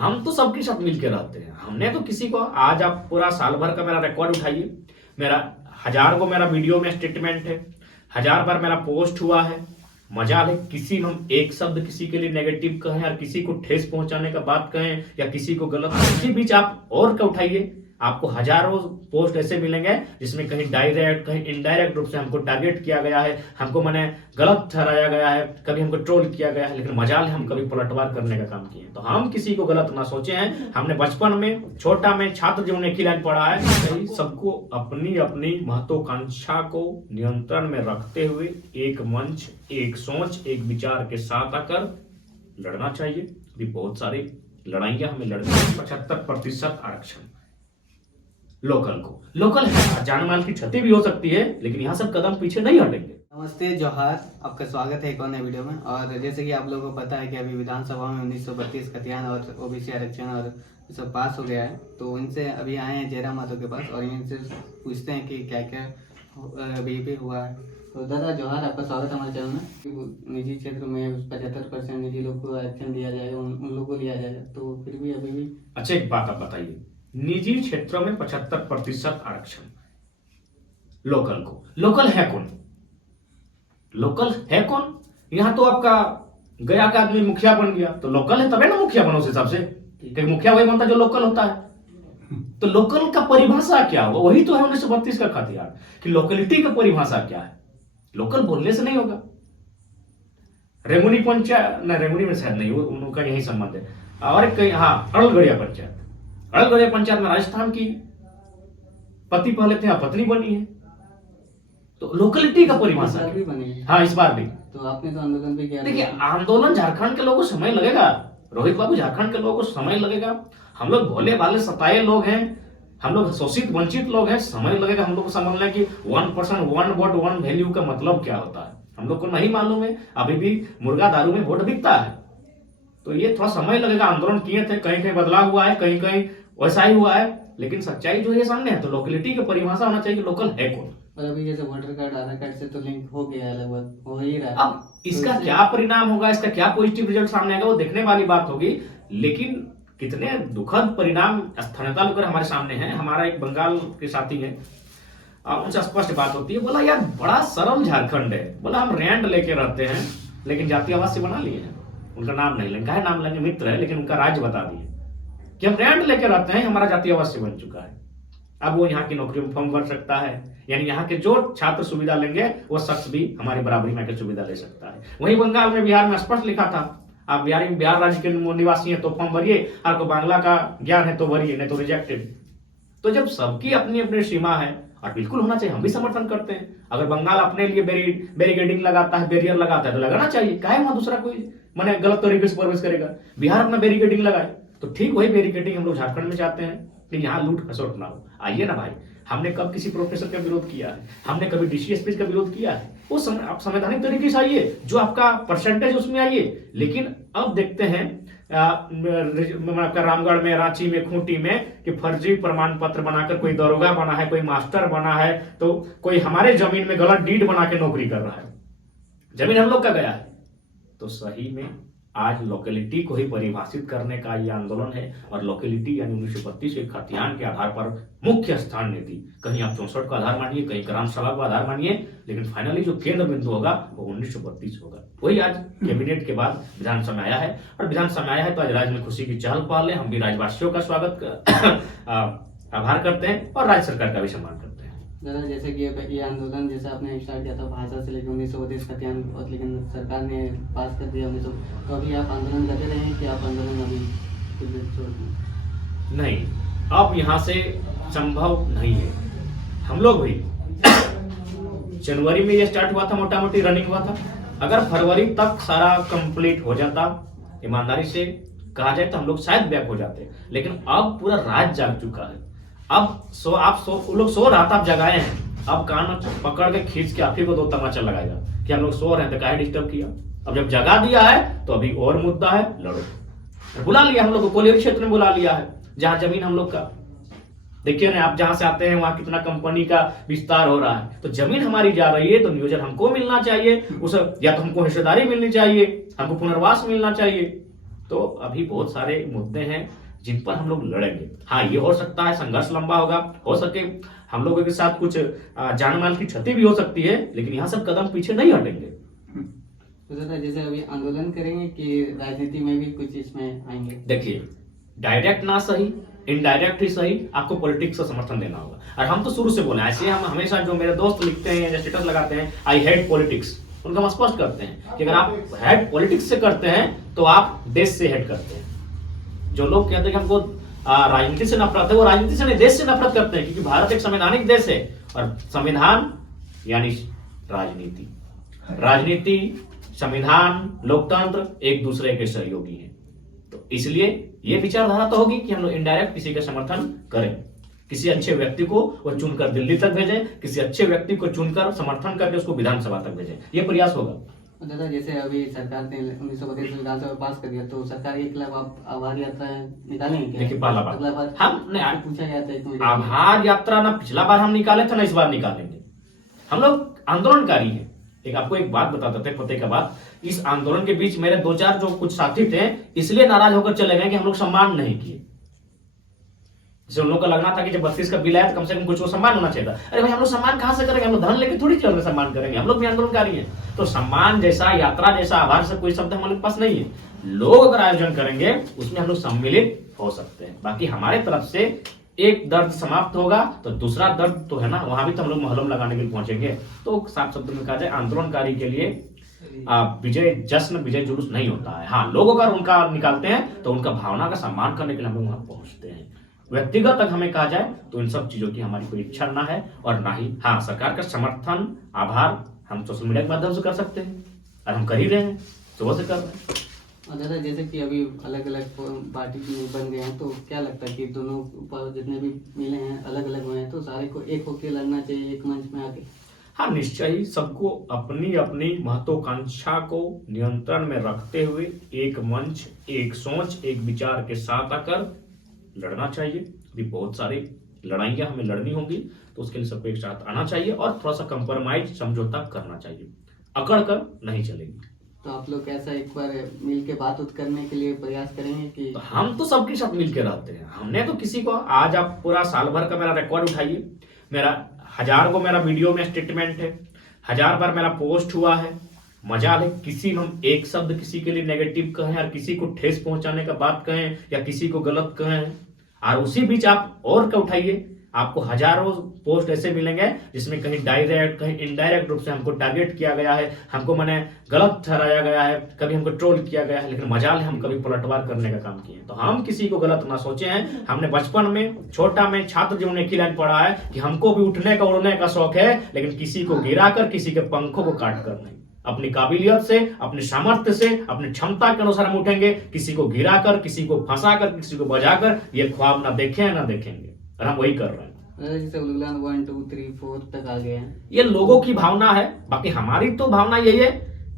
हम तो सबके साथ मिलकर रहते हैं। हमने तो किसी को, आज आप पूरा साल भर का मेरा रिकॉर्ड उठाइए, मेरा 1000 को मेरा वीडियो में स्टेटमेंट है, 1000 बार मेरा पोस्ट हुआ है। मजाल है किसी हम एक शब्द किसी के लिए नेगेटिव कहें और किसी को ठेस पहुंचाने का बात कहें या किसी को गलत, इसी बीच आप और का उठाइए, आपको हजारों पोस्ट ऐसे मिलेंगे जिसमें कहीं डायरेक्ट कहीं इनडायरेक्ट रूप से हमको टारगेट किया गया है, हमको मैंने गलत ठहराया गया है, कभी हमको ट्रोल किया गया है। लेकिन मजाल है हम कभी पलटवार करने का काम किए, तो हम किसी को गलत ना सोचे हैं। हमने बचपन में छोटा में छात्र जीवन में खिलाड़ी पढ़ा है, सबको अपनी अपनी महत्वाकांक्षा को नियंत्रण में रखते हुए एक मंच, एक सोच, एक विचार के साथ आकर लड़ना चाहिए। अभी बहुत सारी लड़ाइयां हमें लड़नी है। 75% आरक्षण लोकल को, लोकल है, जान माल की क्षति भी हो सकती है, लेकिन यहाँ सब कदम पीछे नहीं हटेंगे। नमस्ते, जोहार, आपका स्वागत है एक और नए वीडियो में। और जैसे कि आप लोगों को पता है कि अभी विधानसभा में 1932 खतियान और ओबीसी आरक्षण और सब पास हो गया है, तो इनसे अभी आए हैं जयराम मातो के पास और इनसे पूछते हैं कि क्या क्या अभी भी हुआ है। तो दादा जोहार, आपका स्वागत है हमारे चैनल में। निजी क्षेत्र में 75% निजी लोग को आरक्षण दिया जाएगा, उन लोग को लिया जाएगा, तो फिर भी अभी भी। अच्छा, एक बात आप बताइए, निजी क्षेत्रों में 75% आरक्षण, लोकल को, लोकल है कौन? लोकल है कौन? यहां तो आपका गया का आदमी मुखिया बन गया, तो लोकल है तबे ना मुखिया बनो उस हिसाब से, कि मुखिया वही बनता जो लोकल होता है। तो लोकल का परिभाषा क्या होगा? वही तो है 1932 का खतियान कि लोकलिटी का परिभाषा क्या है। लोकल बोलने से नहीं होगा। रेमुनी पंचायत ना, रेमुनी में शायद नहीं, उनका यही संबंध है। और कहीं हाँ, अड़लगढ़िया पंचायत, अड़लगढ़िया पंचायत में राजस्थान की पति पहले थे, पत्नी बनी है, तो लोकलिटी का परिभाषा भी बनी है। हाँ, इस बार भी। तो आपने तो आंदोलन भी किया। देखिए, आंदोलन झारखंड के लोगों को समय लगेगा, रोहित बाबू, झारखंड के लोगों को समय लगेगा। हम लोग भोले भाले सताए लोग हैं, हम लोग शोषित वंचित लोग हैं, समय लगेगा हम लोग को समझने की 1% 1 वोट 1 वैल्यू का मतलब क्या होता है, हम लोग को नहीं मालूम है। अभी भी मुर्गा दारू में वोट बिकता है, तो ये थोड़ा समय लगेगा। आंदोलन किए थे, कहीं कहीं बदलाव हुआ है, कहीं कहीं वैसा ही हुआ है, लेकिन सच्चाई जो है सामने है। तो लोकलिटी की परिभाषा होना चाहिए कि लोकल है कौन। और अभी जैसे वोटर कार्ड आधार कार्ड से तो लिंक हो गया है, लगभग हो ही रहा है। अब इसका क्या परिणाम होगा, इसका क्या पॉजिटिव रिजल्ट सामने आएगा, वो देखने वाली बात होगी। लेकिन कितने दुखद परिणाम स्थानीयता लेकर हमारे सामने हैं। हमारा एक बंगाल के साथी है, उनसे स्पष्ट बात होती है, बोला यार बड़ा सरल झारखंड है, बोला हम रैंड लेके रहते हैं लेकिन जातीय आवासीय बना लिए हैं। उनका नाम नहीं लेंगे, काहे नाम लेंगे, मित्र है, लेकिन उनका राज्य बता दिए कि हम रैंड लेके रहते हैं, हमारा जातीय आवासीय बन चुका है। अब वो यहाँ की नौकरी में फॉर्म भर सकता है, यानी यहाँ के जो छात्र सुविधा लेंगे वो शख्स भी हमारी बराबरी में सुविधा ले सकता है। वहीं बंगाल में, बिहार में स्पष्ट लिखा था, आप बिहार राज्य के निवासी हैं तो फॉर्म भरिए, आपको बांग्ला का ज्ञान है तो भरिए, नहीं तो रिजेक्टेड। तो जब सबकी अपनी अपनी सीमा है, और बिल्कुल होना चाहिए, हम भी समर्थन करते हैं। अगर बंगाल अपने लिए बैरिकेडिंग लगाता है, बैरियर लगाता है, तो लगाना चाहिए, काहे वहां दूसरा कोई मैंने गलत तरीके से प्रवेश करेगा। बिहार अपना बैरिकेडिंग लगाए तो ठीक, वही बैरिकेडिंग हम लोग झारखंड में चाहते हैं कि यहाँ लूट खसोट ना हो। आइए ना भाई, हमने कब किसी प्रोफेसर का विरोध किया है, हमने कभी डीसीएसपी का विरोध किया है? वो आप संवैधानिक तरीके से आइए, जो आपका परसेंटेज उसमें आइए। लेकिन अब देखते हैं रामगढ़ में, रांची में, खूंटी में कि फर्जी प्रमाण पत्र बनाकर कोई दरोगा बना है, कोई मास्टर बना है, तो कोई हमारे जमीन में गलत डीड बना के नौकरी कर रहा है। जमीन हम लोग का गया है। तो सही में आज लोकेलिटी को ही परिभाषित करने का ये आंदोलन है, और लोकेलिटी यानी 1932 के खतियान के आधार पर मुख्य स्थान नीति, कहीं आप 64 का आधार मानिए, कहीं ग्राम सभा का आधार मानिए, लेकिन फाइनली जो केंद्र बिंदु होगा वो 1932 होगा। वही आज कैबिनेट के बाद विधानसभा में आया है, और विधानसभा में आया है तो आज राज्य में खुशी की चहल पहल है। हम भी राज्यवासियों का स्वागत आभार करते हैं और राज्य सरकार का भी सम्मान करते हैं। दादा, जैसे कि ये आंदोलन जैसे आपने स्टार्ट किया था भाषा से लेकर 1932 खतियान, और लेकिन सरकार ने पास कर दिया 1900, तो अभी आप आंदोलन करते रहे हैं कि आप आंदोलन अभी छोड़ दें? नहीं, अब यहाँ से संभव नहीं है। हम लोग भी जनवरी में ये स्टार्ट हुआ था, मोटा मोटी रनिंग हुआ था। अगर फरवरी तक सारा कंप्लीट हो जाता, ईमानदारी से कहा जाए तो हम लोग शायद बैक हो जाते, लेकिन अब पूरा राज्य जाग चुका है। अब वो लोग सो रहा था, आप जगाए हैं, अब कान पकड़ के खींच के आप ही को 2 तमाचा लगाएगा कि हम लोग सो रहे हैं तो काहे डिस्टर्ब किया। अब जब जगा दिया है तो अभी और मुद्दा है, लड़ो। बुला लिया हम लोग को, कोलियरी क्षेत्र में बुला लिया है, जहां जमीन हम लोग का, देखिए ना आप जहां से आते हैं वहां कितना कंपनी का विस्तार हो रहा है। तो जमीन हमारी जा रही है तो नियोजन हमको मिलना चाहिए, उस या तो हमको हिस्सेदारी मिलनी चाहिए, हमको पुनर्वास मिलना चाहिए। तो अभी बहुत सारे मुद्दे हैं जिन पर हम लोग लड़ेंगे। हाँ, ये हो सकता है संघर्ष लंबा होगा, हो सके हम लोगों के साथ कुछ जान माल की क्षति भी हो सकती है, लेकिन यहाँ सब कदम पीछे नहीं हटेंगे। तो दादा जैसे अभी आंदोलन करेंगे कि राजनीति में भी कुछ इसमें आएंगे? देखिए, डायरेक्ट ना सही, इनडायरेक्ट ही सही, आपको पॉलिटिक्स का समर्थन देना होगा। और हम तो शुरू से बोले, ऐसे हम हमेशा, जो मेरे दोस्त लिखते हैं या स्टेटस लगाते हैं आई हेट पॉलिटिक्स, उनका हम स्पष्ट करते हैं कि अगर आप हेट पॉलिटिक्स से करते हैं तो आप देश से हेट करते हैं। जो लोग कहते हैं कि हमको राजनीति से नफरत है, वो राजनीति से नहीं, देश से नफरत करते हैं, क्योंकि भारत एक संवैधानिक देश है और संविधान यानी राजनीति, राजनीति, संविधान, लोकतंत्र एक दूसरे के सहयोगी हैं। तो इसलिए ये विचारधारा तो होगी कि हम लोग इनडायरेक्ट किसी का समर्थन करें, किसी अच्छे व्यक्ति को वो चुनकर दिल्ली तक भेजें, किसी अच्छे व्यक्ति को चुनकर समर्थन करके उसको विधानसभा तक भेजें, ये प्रयास होगा। दादा जैसे अभी सरकार ने 1932 विधानसभा पास कर दिया, तो सरकार के खिलाफ आप आभार यात्रा निकालेंगे क्या? देखिए, पहला बात अगला बार हम पूछा गया था आभार यात्रा ना पिछला बार हम निकाले थे ना इस बार निकालेंगे। हम लोग आंदोलनकारी हैं। आपको एक बात बताते थे, पते का बात, इस आंदोलन के बीच मेरे 2-4 जो कुछ साथी थे इसलिए नाराज होकर चले गए कि हम लोग सम्मान नहीं किए। जैसे उन लोगों का लगना था कि जब 32 का बिल आया तो कम से कम कुछ वो सम्मान होना चाहिए था। अरे भाई, हम लोग सम्मान कहां से करेंगे? हम लोग धन लेके थोड़ी चल रहे सम्मान करेंगे, हम लोग भी आंदोलनकारी हैं। तो सम्मान जैसा, यात्रा जैसा, आभार से कोई शब्द हमारे पास नहीं है। लोग अगर आयोजन करेंगे उसमें हम लोग सम्मिलित हो सकते हैं। बाकी हमारे तरफ से एक दर्द समाप्त होगा तो दूसरा दर्द तो है ना, वहां भी तो हम लोग महलम लगाने के लिए पहुंचेंगे। तो साफ शब्द में कहा जाए, आंदोलनकारी के लिए विजय जश्न, विजय जुलूस नहीं होता है। हाँ, लोग अगर उनका निकालते हैं तो उनका भावना का सम्मान करने के लिए हम लोग वहां पहुंचते हैं। व्यक्तिगत तक हमें कहा जाए तो इन सब चीजों की हमारी कोई इच्छा ना है और ना ही, हाँ, सरकार का समर्थन, आभार हम सोशल मीडिया के माध्यम से कर सकते हैं और हम कर ही रहे हैं, सुबह से कर रहे हैं। और दादा जैसे कि अभी अलग अलग पार्टी बन गए हैं, तो क्या लगता है कि दोनों जितने भी मिले हैं अलग अलग हुए हैं, तो सारे को एक होकर लड़ना चाहिए एक मंच में आके? हाँ, निश्चय ही सबको अपनी अपनी महत्वाकांक्षा को नियंत्रण में रखते हुए एक मंच, एक सोच, एक विचार के साथ आकर लड़ना चाहिए। अभी बहुत सारी लड़ाइयां हमें लड़नी होंगी, तो उसके लिए सबको एक साथ आना चाहिए और थोड़ा सा कंप्रोमाइज, समझौता करना चाहिए। अकड़ कर नहीं चलेगी। तो आप लोग कैसा एक बार मिल के बात करने के लिए प्रयास करेंगे कि? तो हम तो सबके साथ मिलके रहते हैं। हमने तो किसी को, आज आप पूरा साल भर का मेरा रिकॉर्ड उठाइए, मेरा 1000 को मेरा वीडियो में स्टेटमेंट है, 1000 बार मेरा पोस्ट हुआ है। मजाल है किसी हम एक शब्द किसी के लिए नेगेटिव कहें और किसी को ठेस पहुंचाने का बात कहें या किसी को गलत कहें, और उसी बीच आप और क्या उठाइए, आपको हजारों पोस्ट ऐसे मिलेंगे जिसमें कहीं डायरेक्ट कहीं इनडायरेक्ट रूप से हमको टारगेट किया गया है, हमको मैंने गलत ठहराया गया है, कभी हमको ट्रोल किया गया है। लेकिन मजाल है हम कभी पलटवार करने का काम किए, तो हम किसी को गलत ना सोचे हैं। हमने बचपन में, छोटा में छात्र जीवन में एक ही लाइन पढ़ा है कि हमको भी उठने का उड़ने का शौक है, लेकिन किसी को गिराकर, किसी के पंखों को काट कर नहीं। अपनी काबिलियत से, अपने सामर्थ्य से, अपनी क्षमता के अनुसार हम उठेंगे। किसी को गिराकर, किसी को फंसाकर, किसी को बजाकर ये ख्वाब ना देखें ना देखेंगे, और हम वही कर रहे हैं। जैसे उलगुलान 1 2 3 4 तक आ गए हैं, ये लोगों की भावना है। बाकी हमारी तो भावना यही है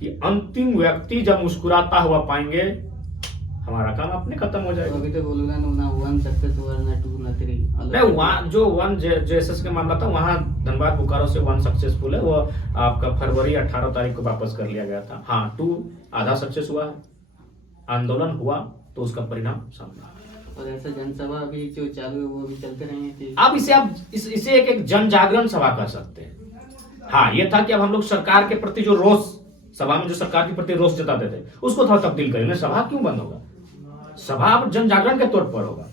कि अंतिम व्यक्ति जब मुस्कुराता हुआ पाएंगे, हमारा काम अपने खत्म हो जाएगा। तो अभी तक उलगुलान ना 1 सक्सेस हुआ, ना 2 ना 3। नहीं, वहाँ जो 1 जेएसएस के मामला था, वहाँ धनबाद बोकारो से 1 सक्सेसफुल है। वो आपका फरवरी 18 तारीख को वापस कर लिया गया था। हाँ, 2 आधा सक्सेस हुआ है। आंदोलन हुआ तो उसका परिणाम सामने आया। और ऐसा जनसभा अभी जो चालू है वो भी चलते रहेंगे कि? अब इसे एक जन जागरण सभा कर सकते हैं। हाँ, ये था कि अब हम लोग सरकार के प्रति जो रोष, सभा में जो सरकार के प्रति रोष जताते थे, उसको थोड़ा तब्दील करेंगे। सभा क्यों बंद होगा? सभा अब जन जागरण के तौर पर होगा।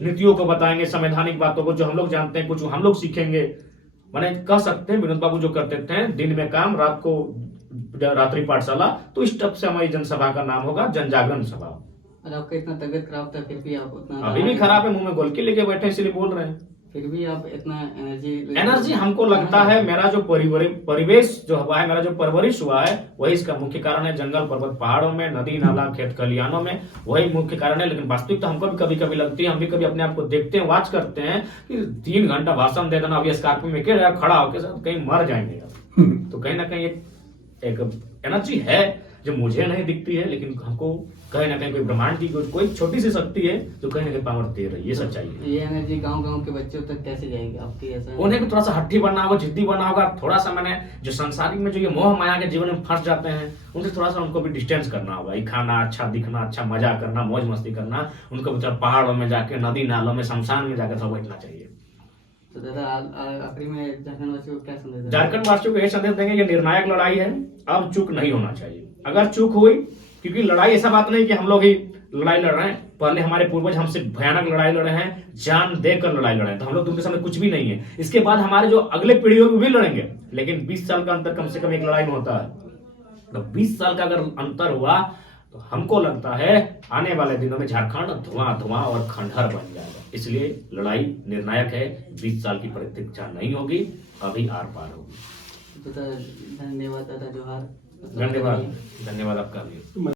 नीतियों को बताएंगे, संवैधानिक बातों को जो हम लोग जानते हैं, कुछ हम लोग सीखेंगे। मैंने कह सकते हैं विनोद बाबू जो करते थे, दिन में काम, रात को रात्रि पाठशाला, तो इस टप से हमारी जनसभा का नाम होगा जन जागरण सभा। और आपका इतना तबियत खराब था फिर भी आप उतना? अभी भी खराब है, मुंह में गोल के लेके बैठे इसलिए बोल रहे हैं। फिर भी आप इतना एनर्जी हमको लगता है, मेरा जो परिवेश जो हुआ है, मेरा जो परवरिश हुआ है, वही इसका मुख्य कारण है। जंगल, पर्वत, पहाड़ों में, नदी नाला, खेत खलिहानों में, वही मुख्य कारण है। लेकिन वास्तविकता हमको भी कभी कभी लगती है, हम भी कभी अपने आप को देखते हैं, वॉच करते हैं कि 3 घंटा भाषण दे देना, अभी स्कॉर्पियो में खड़ा होकर कहीं मर जाएंगे। तो कहीं ना कहीं एक एनर्जी है जो मुझे नहीं दिखती है, लेकिन हमको कहीं ना कहीं कोई ब्रह्मांड की कोई छोटी सी शक्ति है जो कहीं ना कहीं पावर दे रही है, ये सच्चाई है। ये एनर्जी गांव-गांव के बच्चों तक कैसे जाएगी आपकी ऐसा? उन्हें भी थोड़ा सा हट्टी बनना होगा, जिद्दी बनना होगा, थोड़ा सा मैंने जो संसारिक में जो ये मोह माया के जीवन में फंस जाते हैं, उनसे थोड़ा सा उनको भी डिस्टेंस करना होगा। ये खाना, अच्छा दिखना, अच्छा मजा करना, मौज मस्ती करना, उनको बेचारा पहाड़ों में जाके, नदी नालों में, शमशान में जाकर सब बैठना चाहिए। तो दादा आखिरी में झारखंड वासियों को क्या संदेश देना? झारखंड वासियों को यह संदेश देंगे, ये निर्णायक लड़ाई है, अब चूक नहीं होना चाहिए। अगर चूक हुई, क्योंकि लड़ाई ऐसा बात नहीं कि हम लोग ही लड़ाई लड़ रहे हैं, पहले हमारे पूर्वज हमसे भयानक लड़ाई लड़े हैं, जान देकर लड़ाई लड़े हैं, तो हम लोग उनके सामने कुछ भी नहीं है। इसके बाद हमारे जो अगले पीढ़ियों में भी लड़ेंगे, लेकिन 20 साल का अंतर कम से कम एक लड़ाई में होता है। तो 20 साल का अगर अंतर हुआ तो हमको लगता है आने वाले दिनों में झारखंड धुआं धुआं और खंडहर बन जाएगा। इसलिए लड़ाई निर्णायक है, 20 साल की प्रतीक्षा नहीं होगी, अभी आर पार होगी। तो धन्यवाद दादा, जोहार। धन्यवाद, धन्यवाद आपका भी।